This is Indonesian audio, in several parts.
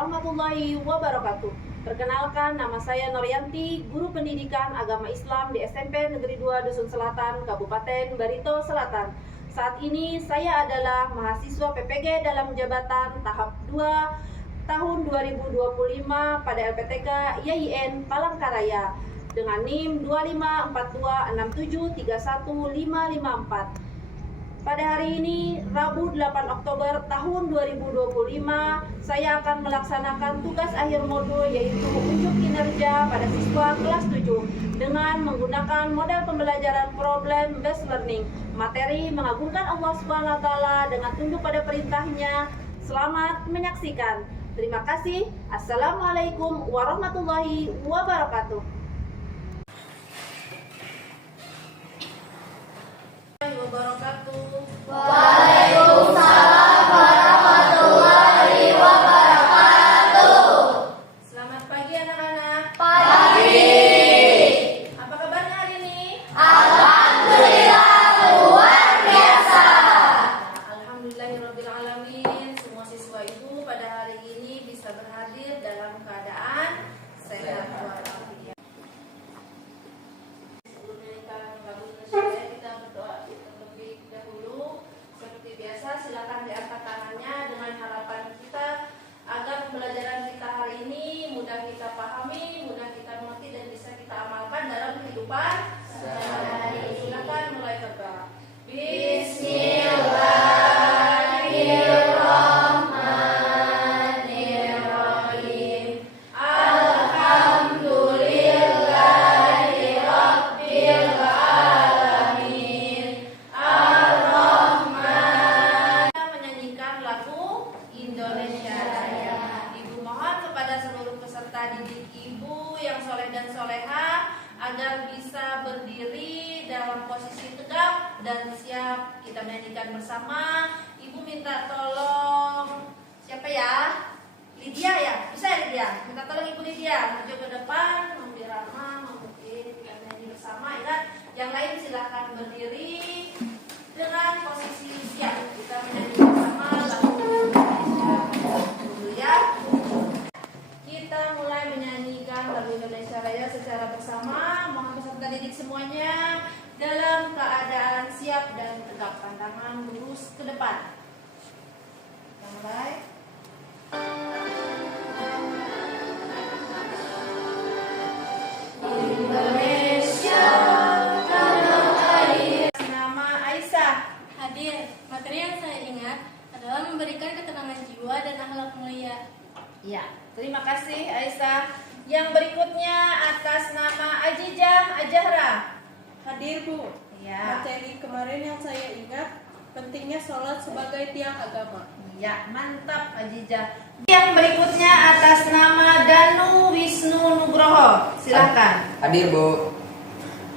warahmatullahi wabarakatuh. Perkenalkan, nama saya Nuryanti, guru pendidikan agama Islam di SMP Negeri 2 Dusun Selatan, Kabupaten Barito Selatan. Saat ini saya adalah mahasiswa PPG dalam jabatan tahap 2 tahun 2025 pada LPTK YIN Palangkaraya dengan NIM 254267315554. Pada hari ini, Rabu 8 Oktober tahun 2025, saya akan melaksanakan tugas akhir modul yaitu unjuk kinerja pada siswa kelas 7 dengan menggunakan model pembelajaran problem based learning. Materi mengagungkan Allah Subhanahu wa taala dengan tunduk pada perintahnya. Selamat menyaksikan. Terima kasih. Assalamualaikum warahmatullahi wabarakatuh. Waalaikumsalam warahmatullahi wabarakatuh. Selamat pagi anak-anak. Pagi. Apa kabarnya hari ini? Alhamdulillah luar biasa. Alhamdulillahirrabbilalamin. Semua siswa itu pada hari ini bisa berhadir dalam keadaan sehat walafiat. Sebelumnya kita berdoa terlebih dahulu. Seperti biasa, silakan diangkat tangannya dengan harapan kita agar pembelajaran kita hari ini mudah kita pahami, mudah kita mengerti dan bisa kita amalkan dalam kehidupan sehari-hari. Silakan mulai berdoa. Bismillahirrahmanirrahim. Alhamdulillahirabbil alamin. Ar-Rahman. Menyanyikan lagu Indonesia Raya. Ibu mohon kepada seluruh peserta didik ibu yang soleh dan soleha agar bisa berdiri dalam posisi tegap dan siap kita menyanyikan bersama. Ibu minta tolong siapa ya? Lydia ya? Bisa ya Lydia? Minta tolong Ibu Lydia maju ke depan, memberi Rama, mungkin kita nyanyi bersama ya. Yang lain silakan berdiri dengan posisi siap kita menyanyi bersama lagu Indonesia dulu ya. Kita mulai menyanyikan lagu Indonesia Raya secara bersama. Mohon peserta didik semuanya dalam keadaan siap dan tegap, pandangan lurus ke depan. Kita mulai. Indonesia tanah air. Nama Aisyah. Hadir. Materi yang saya ingat adalah memberikan ketenangan jiwa dan akhlak mulia. Ya, terima kasih Aisyah. Yang berikutnya atas nama Ajijah Ajahra. Hadir Bu. Ya. Materi kemarin yang saya ingat pentingnya sholat sebagai tiang agama. Ya, mantap Ajijah. Yang berikutnya atas nama Danu Wisnu Nugroho. Silakan. Hadir Bu.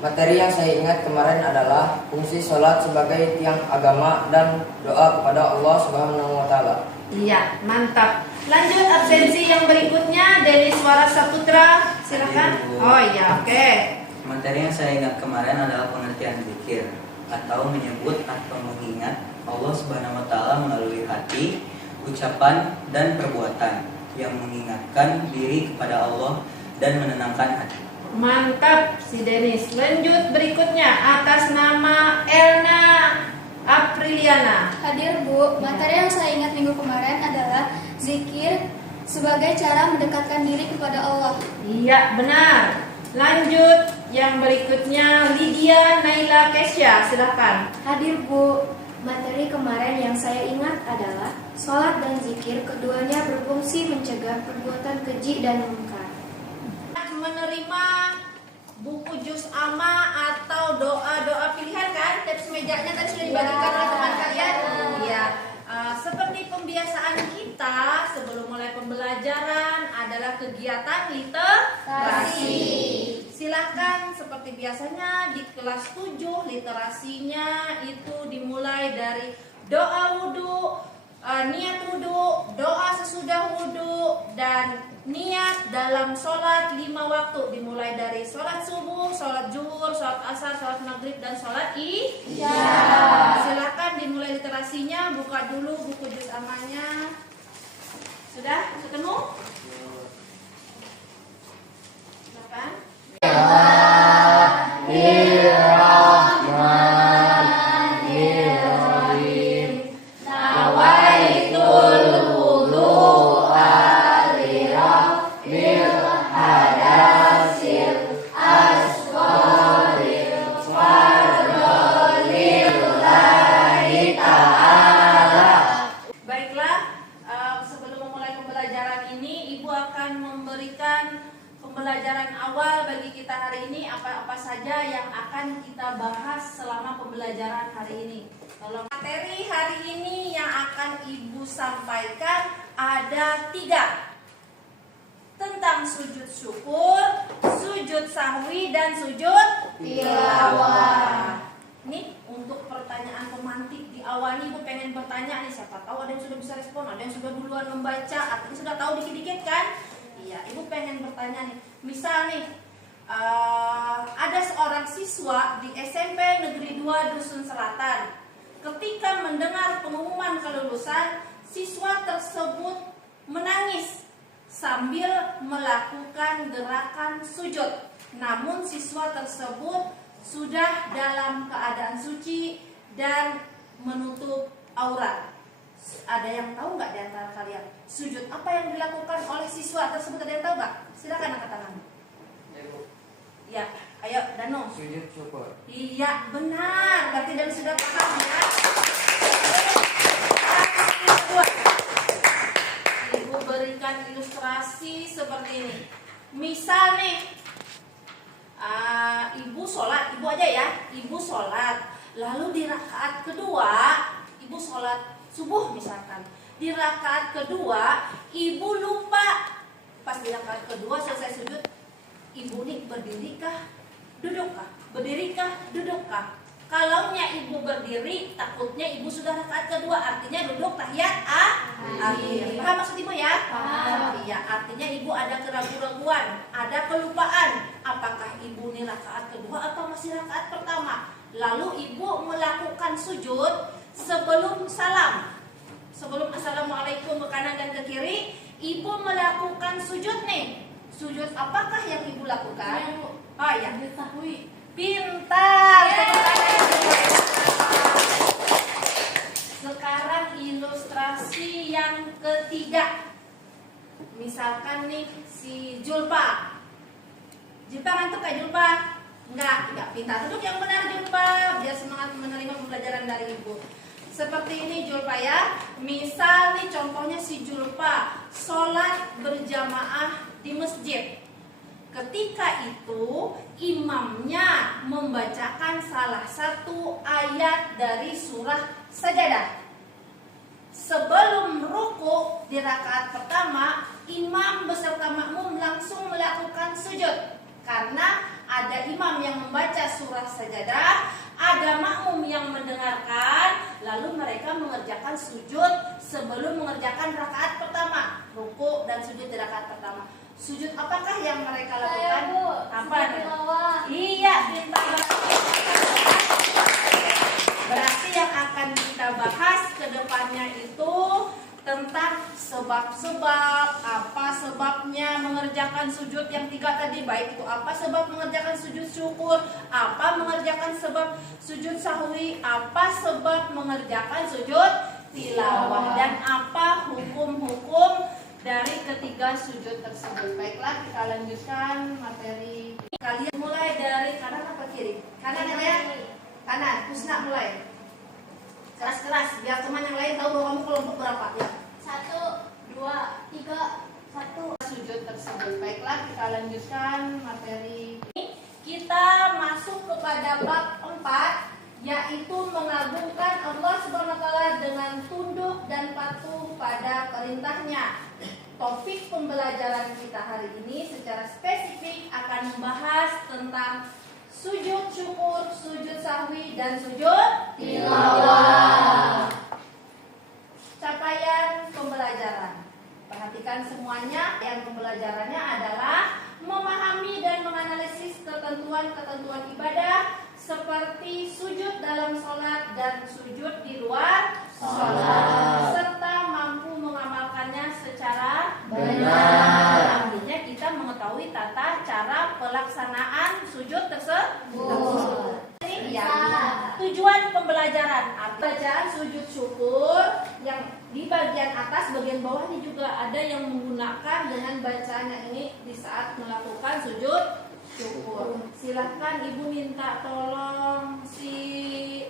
Materi yang saya ingat kemarin adalah fungsi sholat sebagai tiang agama dan doa kepada Allah Subhanahu wa taala. Iya, mantap. Lanjut absensi yang berikutnya Deniswara Saputra. Silakan. Oh iya, oke. Materi yang saya ingat kemarin adalah pengertian zikir atau menyebut atau mengingat Allah Subhanahu wa taala melalui hati, ucapan dan perbuatan yang mengingatkan diri kepada Allah dan menenangkan hati. Mantap si Denis. Lanjut berikutnya atas nama Elna Apriliana. Hadir Bu. Materi yang saya ingat minggu kemarin adalah zikir sebagai cara mendekatkan diri kepada Allah. Iya, benar. Lanjut yang berikutnya Lydia Naila Kesya. Silakan. Hadir Bu. Materi kemarin yang saya ingat adalah sholat dan zikir, keduanya berfungsi mencegah perbuatan keji dan mungkar. Menerima buku juz amma atau doa-doa pilihan kan? Tips mejanya tadi sudah dibagikan oleh teman kalian. Iya. Seperti pembiasaan kita sebelum mulai pembelajaran adalah kegiatan literasi. Silakan seperti biasanya di kelas 7 literasinya itu dimulai dari doa wudhu, niat wudhu, doa sesudah wudhu, dan niat dalam sholat 5 waktu dimulai dari sholat subuh, sholat zuhur, sholat asar, sholat maghrib, dan sholat isya. Silakan dimulai literasinya, buka dulu buku juz amanya. Sudah ketemu? Silakan. Baiklah, sebelum memulai pembelajaran ini, Ibu akan memberikan pembelajaran awal bagi kita hari ini. Apa-apa saja yang akan kita bahas selama pembelajaran hari ini. Kalau materi hari ini yang akan Ibu sampaikan ada 3. Tentang sujud syukur, sujud sahwi, dan sujud tilawah. Ini untuk pertanyaan pemantik di awal nih, Ibu pengen bertanya nih, siapa tahu ada yang sudah bisa respon, ada yang sudah duluan membaca, artinya sudah tahu dikit-dikit kan? Iya, Ibu pengen bertanya nih, misal nih ada seorang siswa di SMP Negeri 2 Dusun Selatan. Ketika mendengar pengumuman kelulusan, siswa tersebut menangis sambil melakukan gerakan sujud. Namun siswa tersebut sudah dalam keadaan suci dan menutup aurat. Ada yang tahu nggak di antara kalian sujud apa yang dilakukan oleh siswa tersebut? Ada yang tahu nggak? Silakan angkat tangan. Ya, ayo Danu. Sujud syukur. Iya, benar. Berarti Danu sudah paham ya. Ibu berikan ilustrasi seperti ini. Misal nih, Ibu sholat, Ibu aja ya, Ibu sholat, lalu di rakaat kedua, Ibu sholat subuh misalkan, di rakaat kedua, Ibu lupa, pas di rakaat kedua selesai sujud, Ibu nih berdiri kah, duduk kah, berdiri kah, duduk kah? Kalaunya Ibu berdiri, takutnya Ibu sudah rakaat kedua, artinya duduk tahiyat akhir. Paham maksud Ibu ya? Paham. Iya, artinya Ibu ada keraguan-raguan, ada kelupaan. Apakah Ibu ini rakaat kedua atau masih rakaat pertama? Lalu Ibu melakukan sujud sebelum salam. Sebelum assalamualaikum ke kanan dan ke kiri, Ibu melakukan sujud nih. Sujud apakah yang Ibu lakukan? Oh ya, pintar. Sekarang ilustrasi yang ketiga. Misalkan nih si Julpa. Julpa ngantuk kayak Julpa? Enggak pintar. Duduk yang benar Julpa, biar semangat menerima pembelajaran dari Ibu. Seperti ini Julpa ya. Misal nih contohnya si Julpa sholat berjamaah di masjid. Ketika itu imamnya membacakan salah satu ayat dari surah Sajadah. Sebelum ruku di rakaat pertama, imam beserta makmum langsung melakukan sujud. Karena ada imam yang membaca surah Sajadah, ada makmum yang mendengarkan, lalu mereka mengerjakan sujud sebelum mengerjakan rakaat pertama, ruku dan sujud di rakaat pertama. Sujud apakah yang mereka lakukan? Apa? Iya, pintar. Berarti yang akan kita bahas ke depannya itu tentang sebab-sebab, apa sebabnya mengerjakan sujud yang 3 tadi, baik itu apa sebab mengerjakan sujud syukur, apa mengerjakan sebab sujud sahwi, apa sebab mengerjakan sujud tilawah, dan apa hukum-hukum dari ketiga sujud tersebut. Baiklah, kita lanjutkan materi. Kalian mulai dari kanan apa kiri? Kanan ya? Kanan. Husna mulai. Keras-keras biar teman yang lain tahu bahwa kamu kelompok berapa ya. 1, 2, 3, 1. Sujud tersebut. Baiklah, kita lanjutkan materi. Kita masuk kepada bab 4, yaitu mengagungkan Allah SWT dengan tunduk dan patuh pada perintahnya. Topik pembelajaran kita hari ini secara spesifik akan membahas tentang sujud syukur, sujud sahwi, dan sujud tilawah. Capaian pembelajaran. Perhatikan semuanya. Yang pembelajarannya adalah memahami dan menganalisis ketentuan-ketentuan ibadah seperti sujud dalam sholat dan sujud di luar sholat, serta mampu mengamalkannya secara Artinya kita mengetahui tata cara pelaksanaan sujud tersebut. Ini ya, tujuan pembelajaran. Bacaan sujud syukur yang di bagian atas, bagian bawah ini juga ada yang menggunakan dengan bacaan yang ini di saat melakukan sujud syukur. Silahkan ibu minta tolong si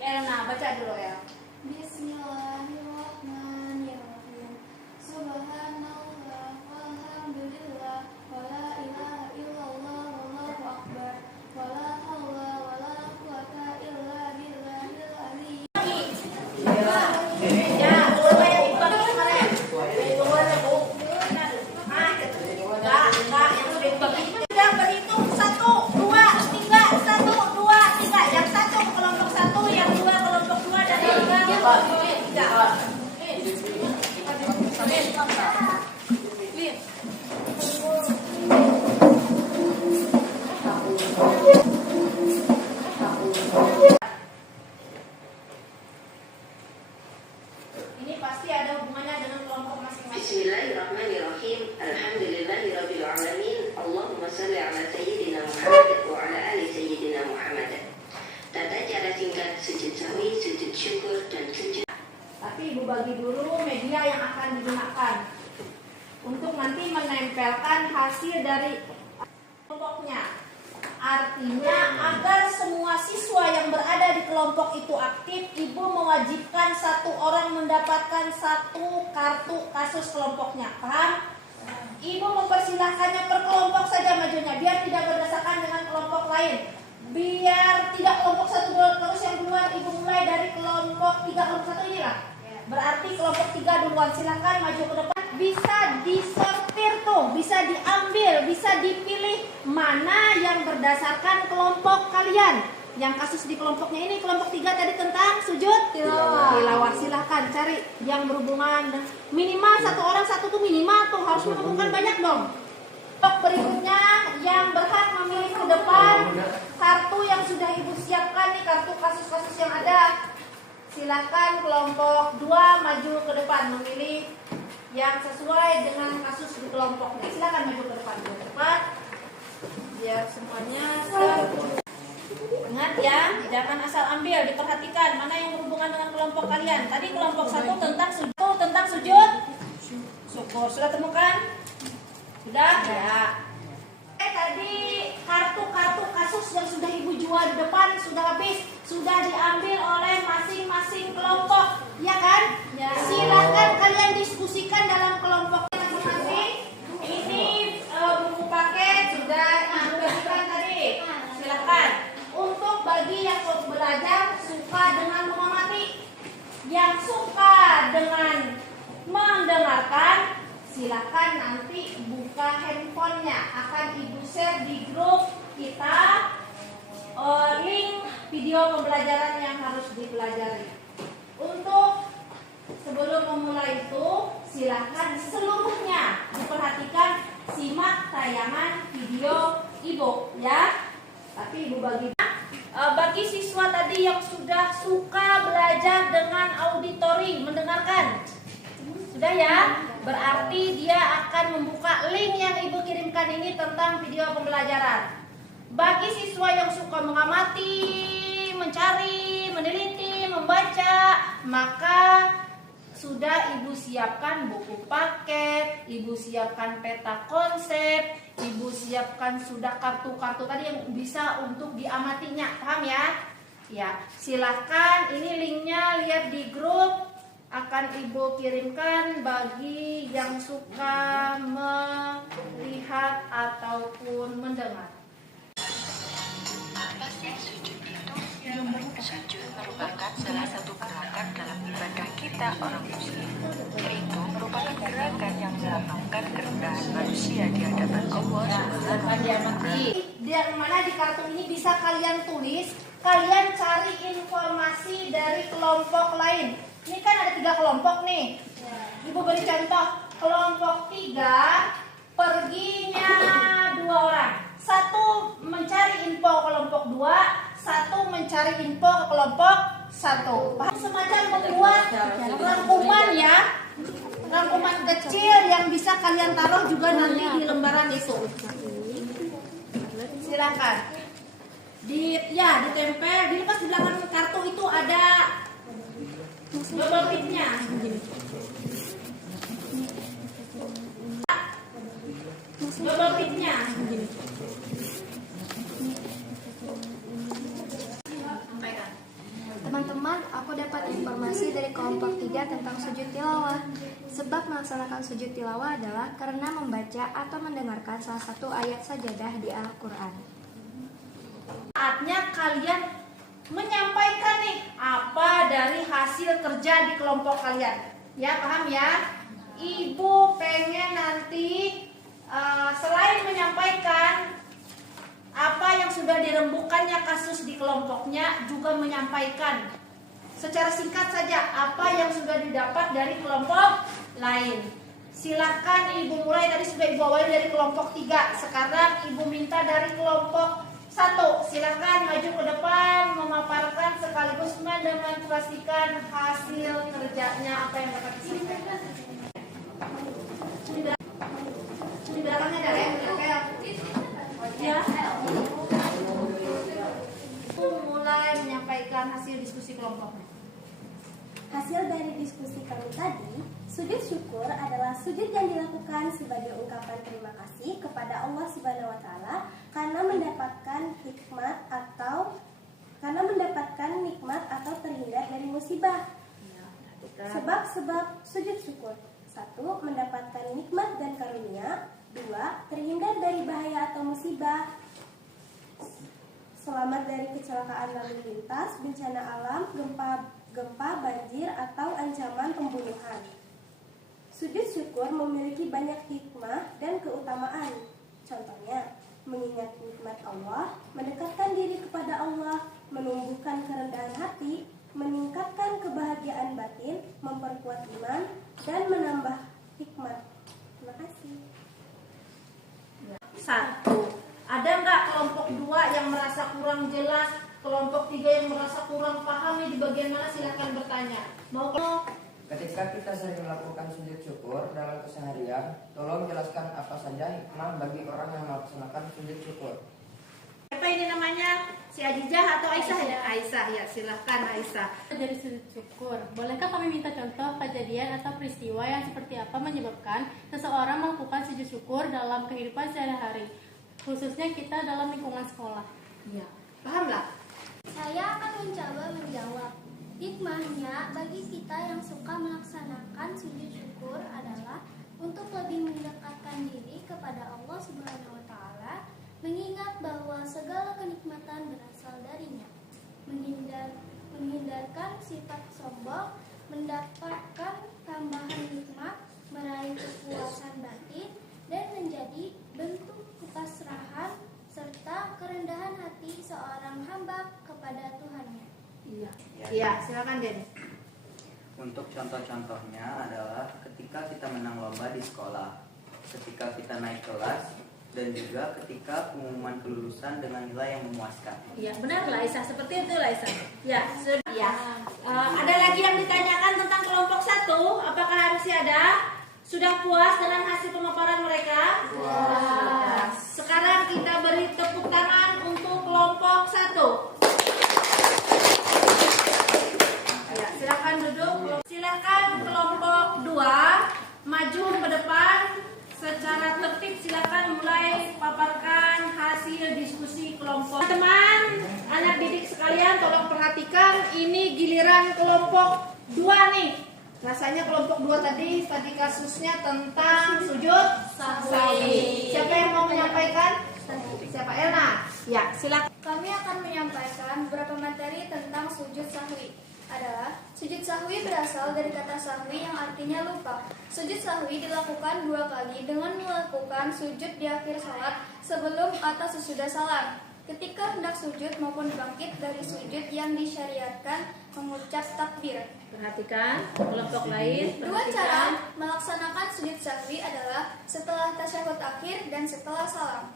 Elna baca dulu ya. Bismillahirrahmanirrahim. Subhanallah walhamdulillah wala ilaha illallah wallahu akbar wala haula wala quwata illa billahil aliyyil Ya, coba yang dipakai kemarin. Itu ada bu. Enggak, yang lebih bagus. Sudah berhitung 1, 2, 3, 1, 2, 3. Yang 1 kelompok 1, yang 2 kelompok 2 dan yang 3 kelompok 3. Ini pasti ada hubungannya dengan kelompok masing-masing. Bismillahirrahmanirrahim. Alhamdulillahirabbil alamin. Allahumma shalli ala sayyidina Muhammad wa ala ali sayyidina Muhammad. Tata cara singkat sujud sahwi, sujud syukur dan sujud. Tapi ibu bagi dulu media yang akan digunakan untuk nanti menempelkan hasil dari kelompoknya. Artinya agar semua siswa yang berada di kelompok itu aktif, ibu mewajibkan satu orang mendapatkan satu kartu kasus kelompoknya. Paham? Ibu mempersilahkannya per kelompok saja majunya, biar tidak berdasarkan dengan kelompok lain. Biar tidak kelompok satu terus yang duluan, ibu mulai dari kelompok 3, kelompok 1 inilah. Berarti kelompok 3 duluan, silahkan maju ke depan. Bisa disortir tuh, bisa diambil, bisa dipilih mana yang berdasarkan kelompok kalian. Yang kasus di kelompoknya ini, kelompok 3 tadi tentang sujud tilawah. Silahkan cari yang berhubungan minimal satu orang satu tuh minimal tuh, harus menemukan banyak dong. Kelompok berikutnya yang berhak memilih ke depan kartu yang sudah ibu siapkan nih, kartu kasus-kasus yang ada. Silahkan kelompok 2 maju ke depan memilih yang sesuai dengan kasus di kelompoknya. Silakan maju ke depan cepat biar semuanya ingat ya, jangan asal ambil, diperhatikan mana yang berhubungan dengan kelompok kalian. Tadi kelompok 1 tentang sujud syukur. Sudah temukan? Sudah? Ya. Tadi kartu-kartu kasus yang sudah ibu jual di depan sudah habis, sudah diambil oleh masing-masing kelompok, ya kan? Ya. Silakan kalian diskusikan dalam kelompok masing-masing. Ini buku paket sudah ibu bagikan tadi. Silakan. Untuk bagi yang belajar suka dengan mengamati, yang suka dengan mendengarkan, silakan nanti buka handphonenya, akan ibu share di grup kita link video pembelajaran yang harus dipelajari. Untuk sebelum memulai itu, silakan seluruhnya diperhatikan, simak tayangan video ibu ya. Tapi ibu bagi siswa tadi yang sudah suka belajar dengan auditori, mendengarkan, sudah ya. Berarti dia akan membuka link yang ibu kirimkan ini tentang video pembelajaran. Bagi siswa yang suka mengamati, mencari, meneliti, membaca, maka sudah ibu siapkan buku paket, ibu siapkan peta konsep, ibu siapkan sudah kartu-kartu tadi yang bisa untuk diamatinya. Paham ya? Ya, silahkan ini linknya lihat di grup, akan ibu kirimkan bagi yang suka melihat ataupun mendengar. Sujud merupakan salah satu gerakan dalam ibadah kita orang muslim, yaitu merupakan gerakan yang melambangkan kerendahan manusia di hadapan Allah Subhanahu wa Ta'ala. Di mana di kartu ini bisa kalian tulis, kalian cari informasi dari kelompok lain. Ini kan ada 3 kelompok nih. Ibu beri contoh, kelompok 3 perginya 2 orang. 1 mencari info kelompok 2, 1 mencari info ke kelompok 1. Semacam membuat rangkuman ya. rangkuman kecil yang bisa kalian taruh juga nanti di lembaran itu. Silakan. Ditempel, dilepas di belakang kartu itu ada bubble wrap-nya. Bubble wrap-nya. Teman-teman, aku dapat informasi dari kelompok 3 tentang sujud tilawah. Sebab melaksanakan sujud tilawah adalah karena membaca atau mendengarkan salah satu ayat sajadah di Al-Quran. Saatnya kalian menyampaikan nih apa dari hasil kerja di kelompok kalian. Ya, paham ya? Ibu pengen nanti selain menyampaikan apa yang sudah dirembukannya kasus di kelompoknya, juga menyampaikan secara singkat saja apa yang sudah didapat dari kelompok lain. Silahkan ibu mulai, tadi sudah ibu awali dari kelompok 3. Sekarang ibu minta dari kelompok 1. Silahkan maju ke depan, memaparkan sekaligus mendemonstrasikan hasil kerjanya apa yang dapat disampaikan. Di belakangnya ada ya. Mulai menyampaikan hasil diskusi kelompoknya. Hasil dari diskusi kami tadi, sujud syukur adalah sujud yang dilakukan sebagai ungkapan terima kasih kepada Allah Subhanahu wa taala karena mendapatkan nikmat atau terhindar dari musibah. Sebab-sebab sujud syukur: 1. Mendapatkan nikmat dan karunia. 2. Terhindar dari bahaya atau musibah. Selamat dari kecelakaan lalu lintas, bencana alam, gempa, banjir, atau ancaman pembunuhan. Sujud syukur memiliki banyak hikmah dan keutamaan. Contohnya, mengingat nikmat Allah, mendekatkan diri kepada Allah, menumbuhkan kerendahan hati, meningkatkan kebahagiaan batin, memperkuat iman, dan menambah hikmat. Terima kasih. 1. Ada nggak kelompok 2 yang merasa kurang jelas, kelompok 3 yang merasa kurang paham di bagian mana? Silahkan bertanya. Ketika kita sering melakukan sujud syukur dalam keseharian, tolong jelaskan apa saja hikmah bagi orang yang melaksanakan sujud syukur. Siapa ini namanya? Si Adijah atau Aisyah ya? Aisyah ya, silahkan Aisyah. Dari sudut syukur, bolehkah kami minta contoh kejadian atau peristiwa yang seperti apa menyebabkan seseorang melakukan sujud syukur dalam kehidupan sehari-hari, khususnya kita dalam lingkungan sekolah? Iya, pahamlah. Saya akan mencoba menjawab. Hikmahnya bagi kita yang suka melaksanakan sujud syukur adalah untuk lebih mendekatkan diri kepada Allah Subhanahu wa taala, mengingat bahwa segala kenikmatan berasal darinya, menghindarkan sifat sombong, mendapatkan tambahan nikmat, meraih kepuasan batin, dan menjadi bentuk kepasrahan serta kerendahan hati seorang hamba kepada Tuhannya. Iya, silakan Den. Untuk contoh-contohnya adalah ketika kita menang lomba di sekolah, ketika kita naik kelas, dan juga ketika pengumuman kelulusan dengan nilai yang memuaskan. Iya, benar Laisa, seperti itu Laisa. Ya, sudah. Ya. Ada lagi yang ditanyakan tentang kelompok 1? Apakah masih ada? Sudah puas dengan hasil pemaparan mereka? Puas. Sekarang kita beri tepuk tangan untuk kelompok 1. Ya, silakan duduk. Silakan kelompok 2 maju ke depan. Secara tertib silakan mulai paparkan hasil diskusi kelompok. Teman, anak didik sekalian tolong perhatikan, ini giliran kelompok 2 nih. Rasanya kelompok 2 tadi kasusnya tentang sujud sahwi. Siapa yang mau menyampaikan? Siapa? Elna? Ya, silakan. Kami akan menyampaikan beberapa materi tentang sujud sahwi. Adalah sujud sahwi berasal dari kata sahwi yang artinya lupa. Sujud sahwi dilakukan 2 kali dengan melakukan sujud di akhir salat, sebelum atau sesudah salam, ketika hendak sujud maupun bangkit dari sujud yang disyariatkan mengucap takbir. Perhatikan kelompok lain. 2 cara melaksanakan sujud sahwi adalah setelah tasyahud akhir dan setelah salam.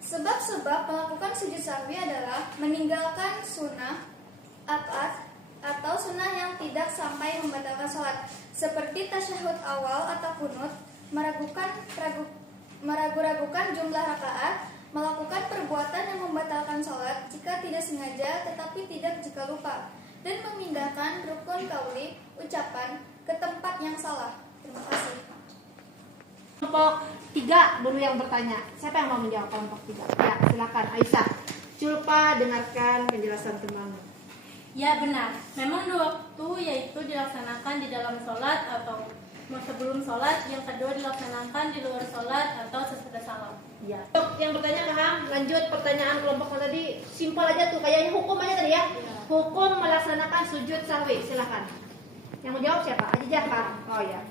Sebab-sebab melakukan sujud sahwi adalah meninggalkan sunnah, abad, atau sunnah yang tidak sampai membatalkan sholat, seperti tasyahud awal atau kunut, meragu-ragukan jumlah rakaat, melakukan perbuatan yang membatalkan sholat jika tidak sengaja tetapi tidak jika lupa, dan memindahkan rukun kauli ucapan ke tempat yang salah. Terima kasih. Kelompok 3 dulu yang bertanya. Siapa yang mau menjawab kelompok 3? Ya, silakan Aisyah. Culpa dengarkan penjelasan teman. Ya benar, memang dua waktu yaitu dilaksanakan di dalam sholat atau sebelum sholat, yang kedua dilaksanakan di luar sholat atau sesudah salam. Ya. Untuk yang bertanya paham, lanjut pertanyaan kelompok tadi, simpel aja tuh, kayaknya hukum aja tadi ya. Hukum melaksanakan sujud sahwi, silakan. Yang mau jawab siapa? Aja Jafar. Oh ya.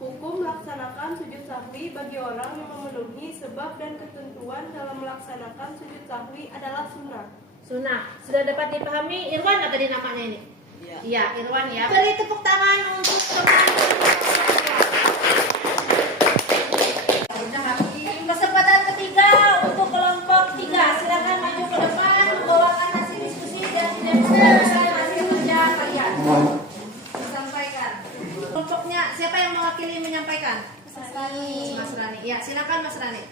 Hukum melaksanakan sujud sahwi bagi orang yang memenuhi sebab dan ketentuan dalam melaksanakan sujud sahwi adalah sunnah. Sunnah. Sudah dapat dipahami? Irwan nggak tadi namanya ini? Iya, Irwan ya. Beri tepuk tangan untuk teman. Kesempatan ketiga untuk kelompok 3. Silakan maju ke depan, membawakan hasil diskusi dan demonstrasi hasil kerja kalian. Disampaikan. Kelompoknya siapa yang mewakili menyampaikan? Mas Rani. Ya, silakan Mas Rani.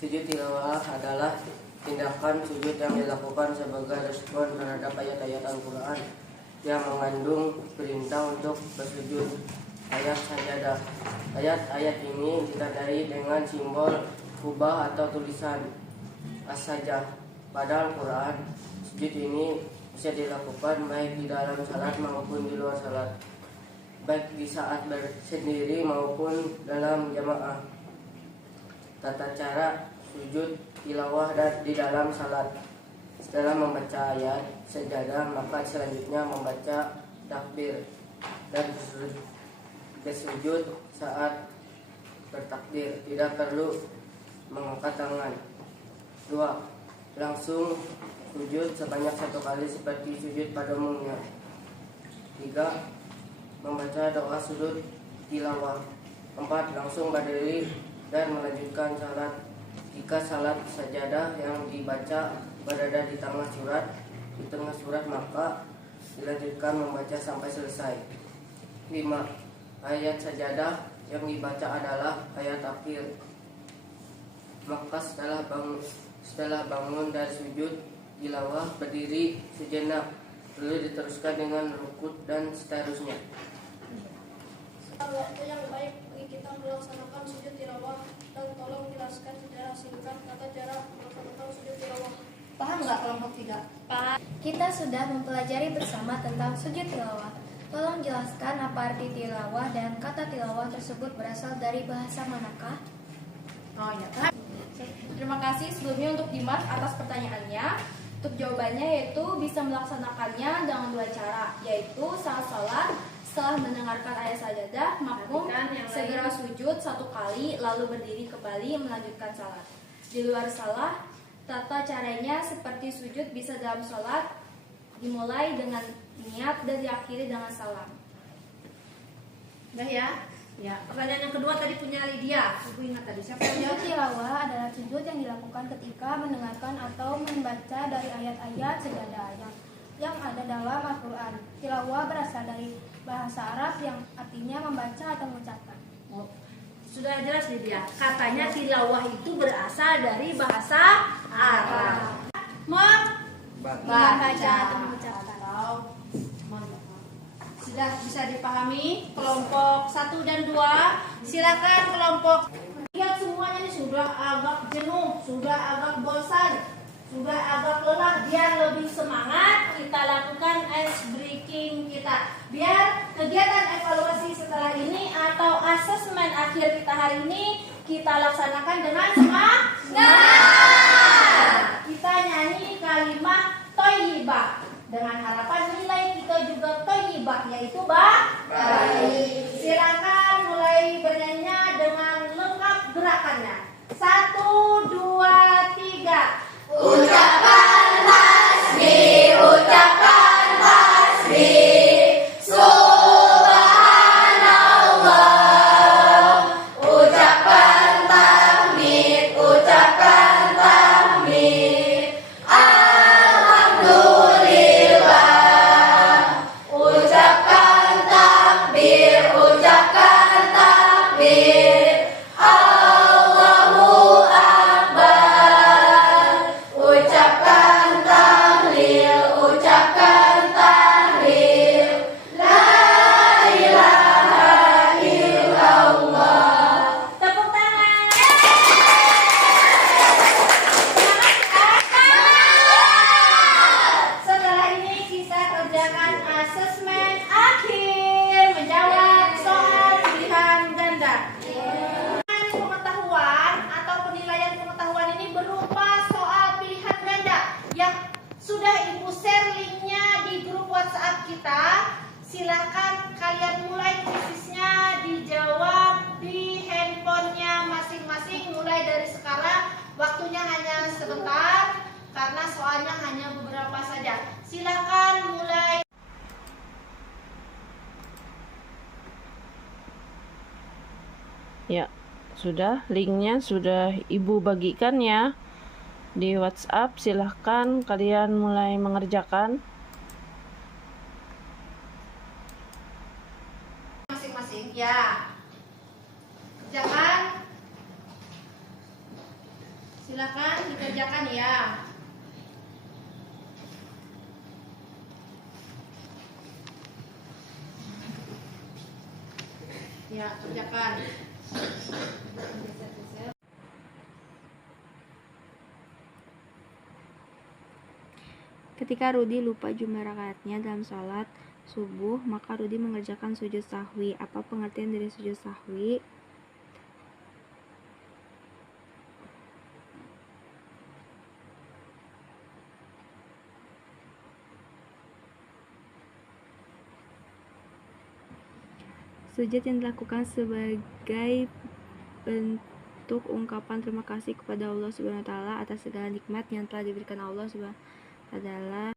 Sujud tilawah adalah tindakan sujud yang dilakukan sebagai respon terhadap ayat-ayat Al-Quran yang mengandung perintah untuk bersujud. Ayat sajadah. Ayat-ayat ini ditandai dengan simbol kubah atau tulisan as-sajdah pada Al-Quran. Sujud ini bisa dilakukan baik di dalam salat maupun di luar salat, baik di saat bersendiri maupun dalam jamaah. Tata cara sujud tilawah dan di dalam salat. Setelah membaca ayat sajadah, maka selanjutnya membaca takbir dan bersujud saat bertakbir. Tidak perlu mengangkat tangan. 2. Langsung sujud sebanyak 1 kali seperti sujud pada umumnya. 3. Membaca doa sujud tilawah. 4. Langsung berdiri dan melanjutkan salat. Jika salat sajadah yang dibaca berada di tengah surat, maka dilanjutkan membaca sampai selesai. 5. Ayat sajadah yang dibaca adalah ayat akhir. Maka setelah bangun dari sujud tilawah, berdiri sejenak, lalu diteruskan dengan rukuk dan seterusnya. Waktu yang baik bagi kita melaksanakan sujud tilawah, dan tolong jelaskan secara singkat tata cara melaksanakan sujud tilawah. Paham nggak kelompok 3? Paham. Kita sudah mempelajari bersama tentang sujud tilawah. Tolong jelaskan apa arti tilawah dan kata tilawah tersebut berasal dari bahasa manakah? Oh ya. Terima kasih sebelumnya untuk Dimas atas pertanyaannya. Untuk jawabannya yaitu bisa melaksanakannya dengan 2 cara, yaitu saat sholat setelah mendengarkan ayat sajadah, makmum segera sujud 1 kali lalu berdiri kembali melanjutkan salat. Di luar salat, tata caranya seperti sujud bisa dalam salat, dimulai dengan niat dan diakhiri dengan salam. Udah ya? Ya. Pertanyaan yang kedua tadi punya Lydia. Aku ingat tadi siapa yang Sujud tilawah adalah sujud yang dilakukan ketika mendengarkan atau membaca dari ayat-ayat sajadah yang ada dalam Al-Quran. Tilawah berasal dari bahasa Arab yang artinya membaca atau mengucapkan. Oh, sudah jelas Lydia. Katanya tilawah itu berasal dari bahasa Arab. Membaca atau mengucapkan. Sudah bisa dipahami kelompok 1 dan 2. Silakan kelompok. Lihat semuanya ini sudah agak jenuh, sudah agak bosan, sudah agak lelah. Biar lebih semangat, kita lakukan ice breaking kita. Biar kegiatan evaluasi setelah ini atau asesmen akhir kita hari ini kita laksanakan dengan semangat. Kita nyanyi kalimat thayyibah dengan harapan nilai kita juga thayyibah, yaitu baik. Silakan mulai bernyanyi dengan lengkap gerakannya. 1, 2, 3. Ucapan tasbih, ucapan tasbih. Subhanallah. Ucapan tahmid, ucapan tahmid. Alhamdulillah. Silahkan kalian mulai kuisnya dijawab di handphonenya masing-masing mulai dari sekarang. Waktunya hanya sebentar karena soalnya hanya beberapa saja. Silahkan mulai. Ya, sudah, linknya sudah Ibu bagikan ya di WhatsApp. Silahkan kalian mulai mengerjakan. Masing-masing ya. Kerjakan. Silahkan dikerjakan ya. Ya, kerjakan. Ketika Rudi lupa jumlah rakaatnya dalam sholat subuh, maka Rudi mengerjakan sujud sahwi. Apa pengertian dari sujud sahwi? Sujud yang dilakukan sebagai bentuk ungkapan terima kasih kepada Allah Subhanahu wa taala atas segala nikmat yang telah diberikan Allah Subhanahu wa taala.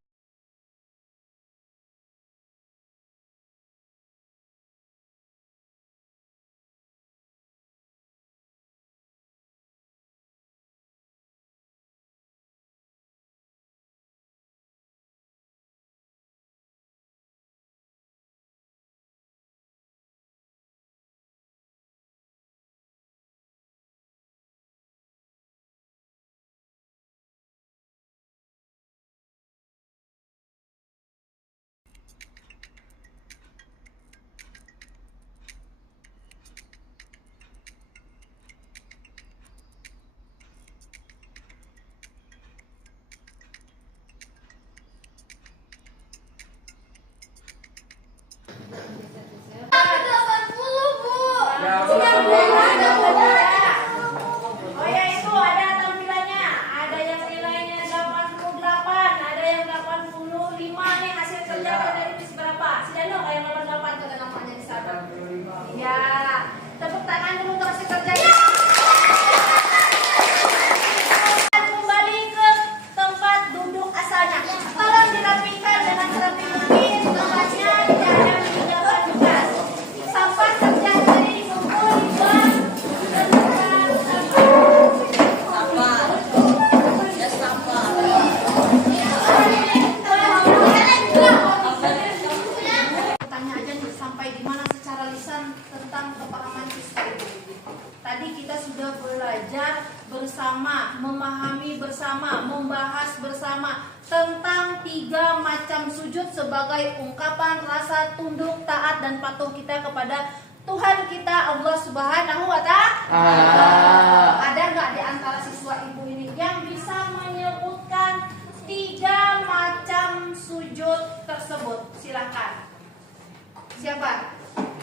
Oh ya, itu ada tampilannya. Ada yang nilainya 88, ada yang 85 nih hasil kerja dari bis berapa? Sidano kayak 88 kata namanya di sana. Ya, tepuk tangan dulu untuk hasil kerjanya. Kembali ke tempat duduk asalnya. Tolong dirapikan dengan serapi mungkin tempatnya tidak ada meninggalkan bekas. Sampah kerja tadi dikumpul di bawah. Tanya aja nih sampai di mana secara lisan tentang kepahaman siswa itu. Tadi kita sudah belajar bersama, memahami bersama, membahas bersama tentang 3 macam sujud sebagai ungkapan rasa tunduk, taat dan patuh kita kepada Tuhan kita Allah Subhanahu wa taala. Ada nggak di antara siswa ibu ini yang bisa menyebutkan 3 macam sujud tersebut? Silakan. Siapa?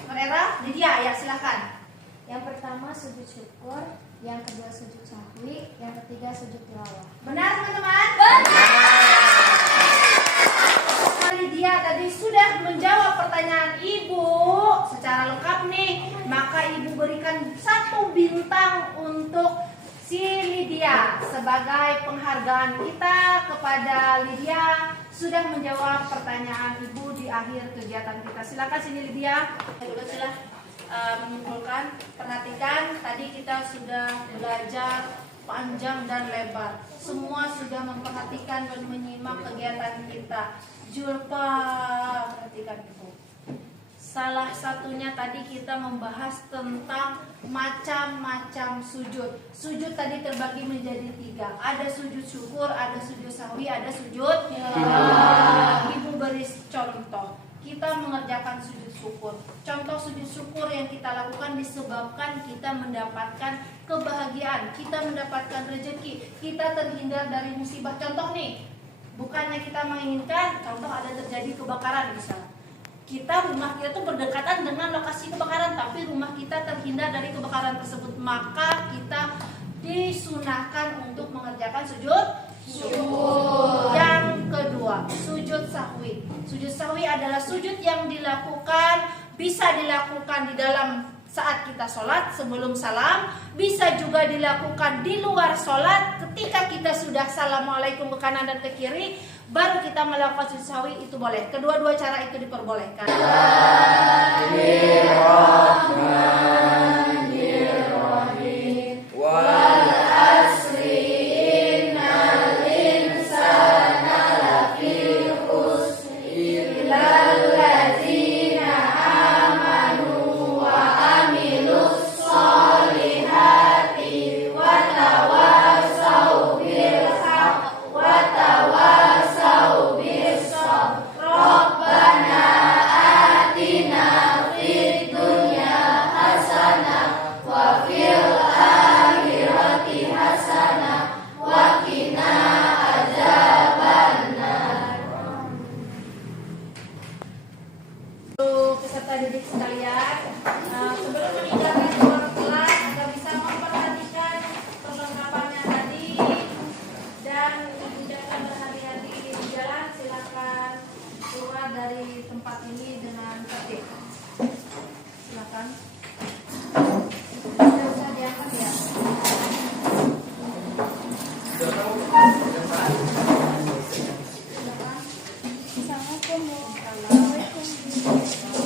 Merera? Lydia, ya silakan. Yang pertama sujud syukur, yang kedua sujud sahwi, yang ketiga sujud tilawah. Benar teman-teman? Benar. Lydia tadi sudah menjawab pertanyaan ibu secara lengkap nih. Maka ibu berikan 1 bintang untuk si Lydia sebagai penghargaan kita kepada Lydia sudah menjawab pertanyaan ibu di akhir kegiatan kita. Silakan sini Lydia. Silakan menyimpulkan. Perhatikan tadi kita sudah belajar panjang dan lebar. Semua sudah memperhatikan dan menyimak kegiatan kita. Julpa, perhatikan ibu. Salah satunya tadi kita membahas tentang macam-macam sujud. Sujud tadi terbagi menjadi 3. Ada sujud syukur, ada sujud sahwi, ada sujud Ibu beri contoh. Kita mengerjakan sujud syukur. Contoh sujud syukur yang kita lakukan disebabkan kita mendapatkan kebahagiaan, kita mendapatkan rezeki, kita terhindar dari musibah. Contoh nih, bukannya kita menginginkan, contoh ada terjadi kebakaran misalnya. Rumah kita tuh berdekatan dengan lokasi kebakaran, tapi rumah kita terhindar dari kebakaran tersebut, maka kita disunahkan untuk mengerjakan sujud syukur. Yang kedua, sujud sahwi. Sujud sahwi adalah sujud yang bisa dilakukan di dalam saat kita sholat sebelum salam, bisa juga dilakukan di luar sholat ketika kita sudah assalamualaikum ke kanan dan ke kiri, baru kita melakukan sujud sahwi, itu boleh. Kedua-dua cara itu diperbolehkan. Peserta didik sekalian, sebelum meninggalkan ruang kelas agar bisa memperhatikan perlengkapannya tadi dan menjaga berhati-hati di jalan, silakan keluar dari tempat ini dengan tertib. Silakan. Tidak usah diangkat ya. Assalamualaikum.